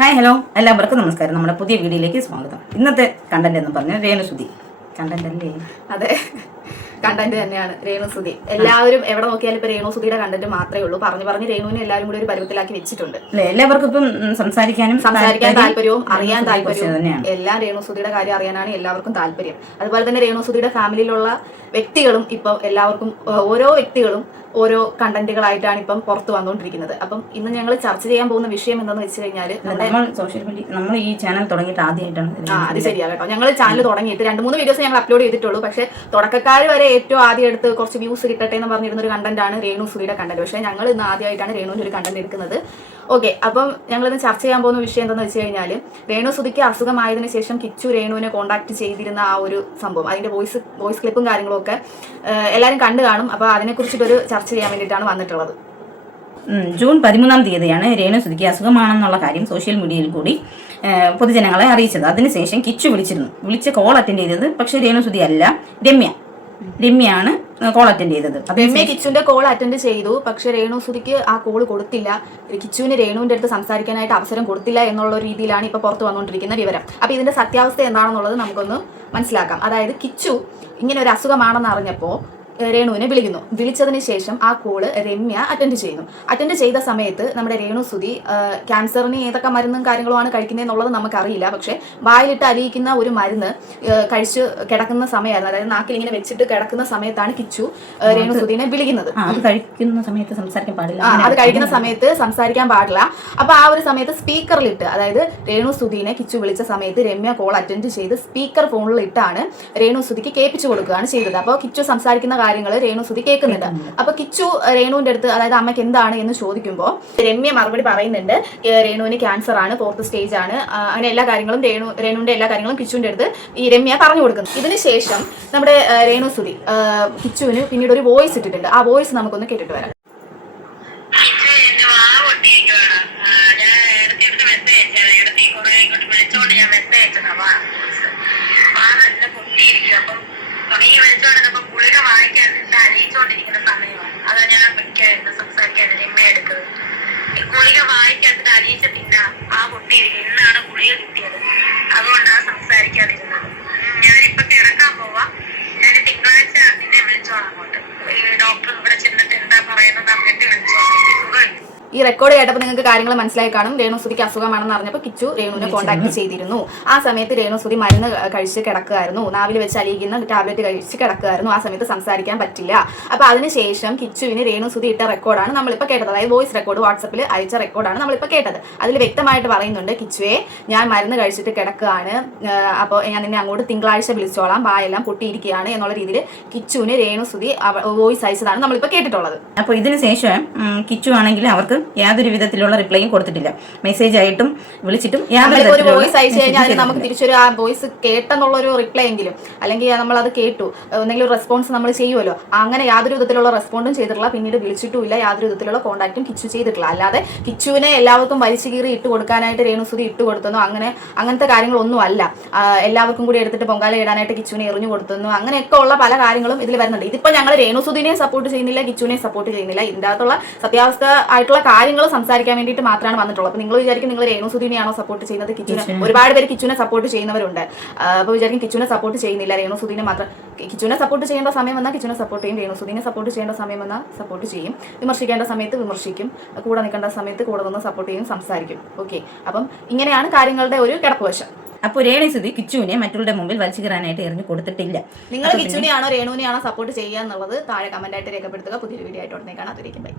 Hi hello എല്ലാവർക്കും നമസ്കാരം. നമ്മുടെ പുതിയ വീഡിയോയിലേക്ക് സ്വാഗതം. ഇന്നത്തെ കണ്ടന്റ് എന്ന് പറഞ്ഞാൽ രേണുസുതി കണ്ടന്റ് അല്ലേ? അതെ, കണ്ടന്റ് തന്നെയാണ് രേണുസുതി. എല്ലാവരും എവിടെ നോക്കിയാലും ഇപ്പൊ രേണുസുതിയുടെ കണ്ടന്റ് മാത്രമേ ഉള്ളൂ. പറഞ്ഞ് രേണുവിനെ എല്ലാവരും കൂടി ഒരു പരുവത്തിലാക്കി വെച്ചിട്ടുണ്ട്. എല്ലാവർക്കും ഇപ്പം സംസാരിക്കാൻ താല്പര്യവും അറിയാൻ താല്പര്യവും എല്ലാം രേണുസുതിയുടെ കാര്യം അറിയാനാണ് എല്ലാവർക്കും താല്പര്യം. അതുപോലെ തന്നെ രേണുസുതിയുടെ ഫാമിലിയിലുള്ള വ്യക്തികളും ഇപ്പം എല്ലാവർക്കും ഓരോ വ്യക്തികളും ഓരോ കണ്ടന്റുകളായിട്ടാണ് ഇപ്പം പുറത്തു വന്നുകൊണ്ടിരിക്കുന്നത്. അപ്പം ഇന്ന് ഞങ്ങൾ ചർച്ച ചെയ്യാൻ പോകുന്ന വിഷയം എന്താണെന്ന് വെച്ച് കഴിഞ്ഞാൽ സോഷ്യൽ മീഡിയ നമ്മൾ ഈ ചാനൽ തുടങ്ങിയിട്ട് ആദ്യമായിട്ടാണ്. അത് ശരിയാ കേട്ടോ. ഞങ്ങൾ ചാനൽ തുടങ്ങിയിട്ട് 2-3 വീഡിയോസ് ഞങ്ങൾ അപ്ലോഡ് ചെയ്തിട്ടുള്ളൂ. പക്ഷേ തുടക്കക്കാർ വരെ ഏറ്റവും ആദ്യം എടുത്ത് കുറച്ച് വ്യൂസ് കിട്ടട്ടെ എന്ന് പറഞ്ഞിരുന്ന ഒരു കണ്ടന്റ് ആണ് രേണുസുതിയുടെ കണ്ടന്റ്. പക്ഷേ ഞങ്ങൾ ഇന്ന് ആദ്യമായിട്ടാണ് രേണുവിന്റെ ഒരു കണ്ടന്റ് എടുക്കുന്നത്. ഓക്കെ, അപ്പം ഞങ്ങളിന്ന് ചർച്ച ചെയ്യാൻ പോകുന്ന വിഷയം എന്താണെന്ന് വെച്ച് കഴിഞ്ഞാൽ രേണുസുതിക്ക് അസുഖമായതിനു ശേഷം കിച്ചു രേണുവിനെ കോൺടാക്ട് ചെയ്തിരുന്ന ആ ഒരു സംഭവം, അതിന്റെ വോയിസ് ക്ലിപ്പും കാര്യങ്ങളും ഒക്കെ എല്ലാവരും കണ്ടു കാണും. അപ്പോൾ അതിനെക്കുറിച്ചിട്ടൊരു ചർച്ച ചെയ്യാൻ വേണ്ടിയിട്ടാണ് വന്നിട്ടുള്ളത്. ജൂൺ 13 തീയതിയാണ് രേണുസുതിക്ക് അസുഖമാണെന്നുള്ള കാര്യം സോഷ്യൽ മീഡിയയിൽ കൂടി പൊതുജനങ്ങളെ അറിയിച്ചത്. അതിനുശേഷം കിച്ചു വിളിച്ച കോൾ അറ്റൻഡ് ചെയ്തത് പക്ഷേ രേണുസുതി അല്ല, രമ്യയാണ് കോൾ അറ്റൻഡ് ചെയ്തത്. രമ്യ കിച്ചുവിന്റെ കോൾ അറ്റൻഡ് ചെയ്തു. പക്ഷെ രേണുസുതിക്ക് ആ കോൾ കൊടുത്തില്ല. കിച്ചുവിന് രേണുവിന്റെ അടുത്ത് സംസാരിക്കാനായിട്ട് അവസരം കൊടുത്തില്ല എന്നുള്ള രീതിയിലാണ് ഇപ്പൊ പുറത്തു വന്നുകൊണ്ടിരിക്കുന്ന വിവരം. അപ്പൊ ഇതിന്റെ സത്യാവസ്ഥ എന്താണെന്നുള്ളത് നമുക്കൊന്ന് മനസ്സിലാക്കാം. അതായത് കിച്ചു ഇങ്ങനെ ഒരു അസുഖമാണെന്ന് അറിഞ്ഞപ്പോൾ രേണുവിനെ വിളിച്ചതിന് ശേഷം ആ കോള് രമ്യ അറ്റൻഡ് ചെയ്ത സമയത്ത് നമ്മുടെ രേണുസുതി ക്യാൻസറിന് ഏതൊക്കെ മരുന്നും കാര്യങ്ങളുമാണ് കഴിക്കുന്നതെന്നുള്ളത് നമുക്കറിയില്ല. പക്ഷെ വായിലിട്ട് അലിയിക്കുന്ന ഒരു മരുന്ന് കഴിച്ച് കിടക്കുന്ന സമയമായിരുന്നു. അതായത് നാക്കിൽ ഇങ്ങനെ വെച്ചിട്ട് കിടക്കുന്ന സമയത്താണ് കിച്ചു രേണുസുതിനെ വിളിക്കുന്നത്. അത് കഴിക്കുന്ന സമയത്ത് സംസാരിക്കാൻ പാടില്ല. അപ്പൊ ആ ഒരു സമയത്ത് സ്പീക്കറിലിട്ട്, അതായത് രേണുസുതിനെ കിച്ചു വിളിച്ച സമയത്ത് രമ്യ കോൾ അറ്റൻഡ് ചെയ്ത് സ്പീക്കർ ഫോണിൽ ഇട്ടാണ് രേണുസുതിക്ക് കേൾപ്പിച്ചു കൊടുക്കുകയാണ് ചെയ്തത്. അപ്പോൾ കിച്ചു സംസാരിക്കുന്ന കാര്യങ്ങൾ രേണുസുതി കേൾക്കുന്നുണ്ട്. അപ്പൊ കിച്ചു രേണുവിന്റെ അടുത്ത്, അതായത് അമ്മയ്ക്ക് എന്താണ് എന്ന് ചോദിക്കുമ്പോൾ രമ്യ മറുപടി പറയുന്നുണ്ട്, രേണുവിന് ക്യാൻസർ ആണ്, 4th സ്റ്റേജ് ആണ്, അങ്ങനെ എല്ലാ കാര്യങ്ങളും രേണുവിന്റെ എല്ലാ കാര്യങ്ങളും കിച്ചുവിന്റെ അടുത്ത് ഈ രമ്യ പറഞ്ഞു കൊടുക്കുന്നു. ഇതിനുശേഷം നമ്മുടെ രേണുസുതി കിച്ചുവിന് പിന്നീട് ഒരു വോയിസ് ഇട്ടിട്ടുണ്ട്. ആ വോയിസ് നമുക്കൊന്ന് കേട്ടിട്ട് വരാം. ഗുളിക വായിക്കാത്തിട്ട് അലിയിച്ചിട്ടില്ല. ആ കുട്ടി ഇന്നാണ് ഗുളിക കിട്ടിയത്, അതുകൊണ്ടാണ് സംസാരിക്കാതിരുന്നത്. ഞാനിപ്പോ കിടക്കാൻ പോവാ. ഞാൻ തിങ്കളാഴ്ച നിന്നെ വിളിച്ചോളാം അങ്ങോട്ട്. ഡോക്ടർ ഇവിടെ ചെന്നിട്ട് എന്താ പറയുന്നത് അങ്ങോട്ട് വിളിച്ചോളാം. സുഖമില്ല. ഈ റെക്കോർഡ് കേട്ടപ്പോൾ നിങ്ങൾക്ക് കാര്യങ്ങൾ മനസ്സിലായി കാണും. രേണുസുതിക്ക് അസുഖമാണെന്ന് അറിഞ്ഞപ്പോൾ കിച്ചു രേണുവിനെ കോൺടാക്ട് ചെയ്തിരുന്നു. ആ സമയത്ത് രേണുസുതി മരുന്ന് കഴിച്ച് കിടക്കുകയായിരുന്നു, നാവിൽ വെച്ച് അലിയിക്കുന്ന ടാബ്ലറ്റ് കഴിച്ച് കിടക്കുകയായിരുന്നു. ആ സമയത്ത് സംസാരിക്കാൻ പറ്റില്ല. അപ്പൊ അതിനുശേഷം കിച്ചുവിന് രേണുസുതി ഇട്ട റെക്കോർഡാണ് നമ്മളിപ്പോൾ കേട്ടത്. അതായത് വോയിസ് റെക്കോർഡ് വാട്സപ്പിൽ അയച്ച റെക്കോർഡാണ് നമ്മളിപ്പോൾ കേട്ടത്. അതിൽ വ്യക്തമായിട്ട് പറയുന്നുണ്ട്, കിച്ചുവെ ഞാൻ മരുന്ന് കഴിച്ചിട്ട് കിടക്കുകയാണ്, അപ്പോൾ ഞാൻ നിന്നെ അങ്ങോട്ട് തിങ്കളാഴ്ച വിളിച്ചോളാം, വായെല്ലാം പൊട്ടിയിരിക്കുകയാണ് എന്നുള്ള രീതിയിൽ കിച്ചുവിന് രേണുസുതി വോയിസ് അയച്ചതാണ് നമ്മളിപ്പോൾ കേട്ടിട്ടുള്ളത്. അപ്പോൾ ഇതിന് ശേഷം കിച്ചു ആണെങ്കിൽ അവർക്ക് യാതൊരു വിധത്തിലുള്ള റിപ്ലൈയും കൊടുത്തിട്ടില്ല. മെസ്സേജ് ആയിട്ടും വിളിച്ചിട്ടും ഒരു വോയിസ് അയച്ചു കഴിഞ്ഞാൽ നമുക്ക് തിരിച്ചൊരു ആ വോയിസ് കേട്ടെന്നുള്ളൊരു റിപ്ലൈ എങ്കിലും, അല്ലെങ്കിൽ നമ്മൾ അത് കേട്ടു എന്തെങ്കിലും റെസ്പോൺസ് നമ്മൾ ചെയ്യുമല്ലോ, അങ്ങനെ യാതൊരു വിധത്തിലുള്ള റെസ്പോണ്ടും ചെയ്തിട്ടില്ല. പിന്നീട് വിളിച്ചിട്ടുമില്ല, യാതൊരു വിധത്തിലുള്ള കോൺടാക്റ്റും കിച്ചു ചെയ്തിട്ടില്ല. അല്ലാതെ കിച്ചുവിനെ എല്ലാവർക്കും വലിച്ചു കീറി ഇട്ട് കൊടുക്കാനായിട്ട് രേണുസുതി ഇട്ട് കൊടുത്തെന്നോ അങ്ങനത്തെ കാര്യങ്ങളൊന്നും അല്ല. എല്ലാവർക്കും കൂടി എടുത്തിട്ട് പൊങ്കാല ഇടാനായിട്ട് കിച്ചുവിനെ എറിഞ്ഞു കൊടുത്തെന്നോ അങ്ങനെയൊക്കെ ഉള്ള പല കാര്യങ്ങളും ഇതിൽ വരുന്നുണ്ട്. ഇതിപ്പോൾ ഞങ്ങൾ രേണുസുതിനെ സപ്പോർട്ട് ചെയ്യുന്നില്ല, കിച്ചുവിനെ സപ്പോർട്ട് ചെയ്യുന്നില്ല. ഇതിൻ്റെ അകത്തുള്ള സത്യാവസ്ഥ ആയിട്ടുള്ള കാര്യങ്ങൾ സംസാരിക്കാൻ വേണ്ടിയിട്ട് മാത്രമാണ് വന്നിട്ടുള്ളത്. അപ്പോൾ നിങ്ങൾ വിചാരിക്കും നിങ്ങൾ രേണുസുതിനെയാണോ സപ്പോർട്ട് ചെയ്യുന്നത്, കിച്ചുവിനെ? ഒരുപാട് പേര് കിച്ചുവിനെ സപ്പോർട്ട് ചെയ്യുന്നവരുണ്ട്. അപ്പോൾ വിചാരിക്കും കിച്ചുവിനെ സപ്പോർട്ട് ചെയ്യുന്നില്ല, രേണുസുതിനെ മാത്രം. കിച്ചുവിനെ സപ്പോർട്ട് ചെയ്യേണ്ട സമയം വന്നാൽ കിച്ചുവിനെ സപ്പോർട്ട് ചെയ്യും, രേണുസുതിനെ സപ്പോർട്ട് ചെയ്യേണ്ട സമയം വന്നാൽ സപ്പോർട്ട് ചെയ്യും, വിമർശിക്കേണ്ട സമയത്ത് വിമർശിക്കും, കൂടെ നിൽക്കേണ്ട സമയത്ത് കൂടെ നിന്ന് സപ്പോർട്ട് ചെയ്യും, സംസാരിക്കും. ഓക്കെ, അപ്പം ഇങ്ങനെയാണ് കാര്യങ്ങളുടെ ഒരു കിടപ്പുവശം. അപ്പോൾ രേണുസുതി കിച്ചുവിനെ മറ്റുള്ളവരുടെ മുമ്പിൽ വലിച്ചു കയറാനായിട്ട് എറിഞ്ഞു കൊടുത്തിട്ടില്ല. നിങ്ങൾ കിച്ചുവിനെയാണോ രേണുവിനെയാണോ സപ്പോർട്ട് ചെയ്യുക എന്നുള്ളത് താഴെ കമന്റ് ആയിട്ട് രേഖപ്പെടുത്തുക. പുതിയൊരു വീഡിയോ ആയിട്ട് ഉടനെ കാണാം. ബൈ.